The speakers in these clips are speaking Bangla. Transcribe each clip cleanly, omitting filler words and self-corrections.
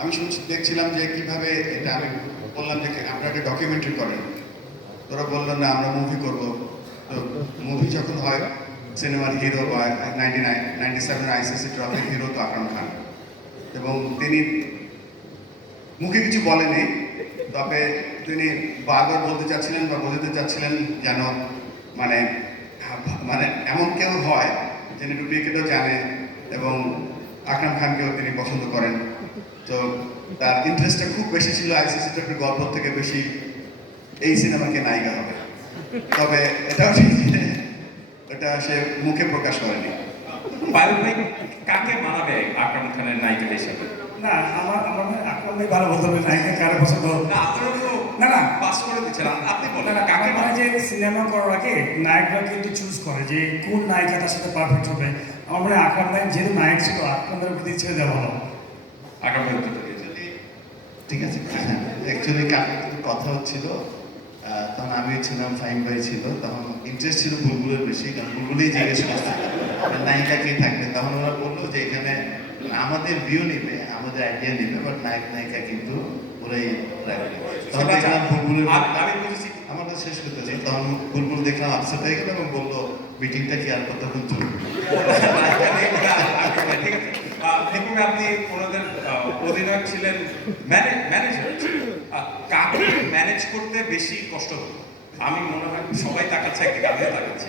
আমি দেখছিলাম যে কিভাবে এটা, আমি বললাম যে আমরা একটা ডকুমেন্টারি করেন, তোরা বললো না আমরা মুভি করব। তো মুভি যখন হয়, সিনেমার হিরো বা 97 আইসিসি ট্রফির হিরো তো আকরাম খান, এবং তিনি মুখে কিছু বলেনি, তবে তিনি বারবার বলতে চাচ্ছিলেন বা বোঝাতে চাচ্ছিলেন যেন মানে মানে এমন কেউ হয় যিনি একটু ক্রিকেটও জানে এবং আকরাম খানকেও তিনি পছন্দ করেন। তো তার ইন্টারেস্টটা খুব বেশি ছিল আইসিসি ট্রফির গল্প থেকে বেশি এই সিনেমাকে নায়িকা হবে। তবে এটাও ঠিক যে এটা সে মুখে প্রকাশ করেনি। বায়োপিক কাকে মানাবে আকরাম খানের নায়িকা হিসেবে? না, আমার আমার মনে হয় আকরাম ভাই ভালো বলতে হবে নায়িকা কারে পছন্দ। না, আপনারা তো না না পাস করে দিচ্ছেন, আপনি না বলেন না, কাকে আমার মনে হয় যে সিনেমা করার আগে নায়করা কিন্তু চুজ করে যে কোন নায়িকা তার সাথে পারফেক্ট হবে। আমার মনে হয় আকরাম ভাই যেহেতু নায়ক ছিল, আকরামের প্রতি ছেড়ে দেওয়া ভালো। আকরাম ভাই উত্তর দিয়েছেন। ঠিক আছে, অ্যাকচুয়ালি কথা হচ্ছিল, তখন আমি ছিলাম, ফাইন ভাই ছিল, তখন ইন্টারেস্ট ছিল বুলবুলের বেশি, কারণ বুলবুলই জিজ্ঞেস করছে নায়িকা কে থাকবে। তখন ওরা বললো যে এখানে আমাদের ভিউ নিবে, আমাদের আইডিয়া নিবে, বাট নায়ক নায়িকা কিন্তু ওরাই রাখবে। তখন দেখলাম বুলবুলের, আমি বুঝেছি। আমার কাছে শেষ করতে চাই, তখন বুলবুল দেখলাম আপসেট হয়ে গেল এবং বললো মিটিংটা কি আর কতক্ষণ চলবে। ঠিক আছে, দেখুন আপনি ওনাদের অধিনায়ক ছিলেন, ম্যানেজার। কাকে ম্যানেজ করতে বেশি কষ্ট হতো? আমি মনে হয় সবাই তাকাচ্ছে, একদিকে আমিও তাকাচ্ছি।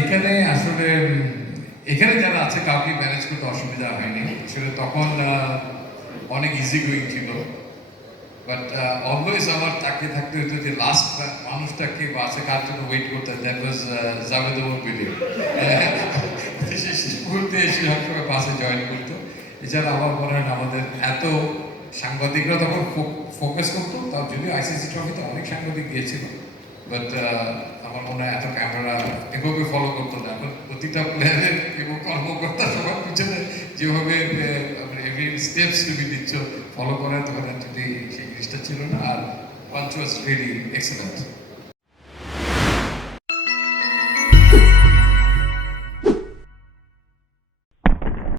এখানে আসলে এখানে যারা আছে কাউকে ম্যানেজ করতে অসুবিধা হয়নি, আসলে তখন অনেক ইজি গোয়িং ছিল। বাট অলওয়েজ আমার তাকিয়ে থাকতে হতো যে লাস্ট মানুষটাকে বা আছে কার জন্য ওয়েট করতে, দ্যাট ওয়াজ জাভেদ বিলি। মুহূর্তে এসে সবসময় বাসে জয়েন করতো। এছাড়া আমার মনে হয় না আমাদের এত সাংবাদিকরা তখন ফোকাস করতো, তার যদিও আইসিসি ট্রফিতে অনেক সাংবাদিক গিয়েছিল, বাট আমার মনে হয় এত ক্যামেরা এভাবে ফলো করতো না। প্রতিটা প্লেয়ারের এবং কর্মকর্তা সবার পিছনে যেভাবে এভরি স্টেপস তুমি দিচ্ছ ফলো করা, তখন অ্যাকচুয়ালি সেই জিনিসটা ছিল না। আর পাঞ্চ ওয়াজ রিয়েলি এক্সেলেন্ট।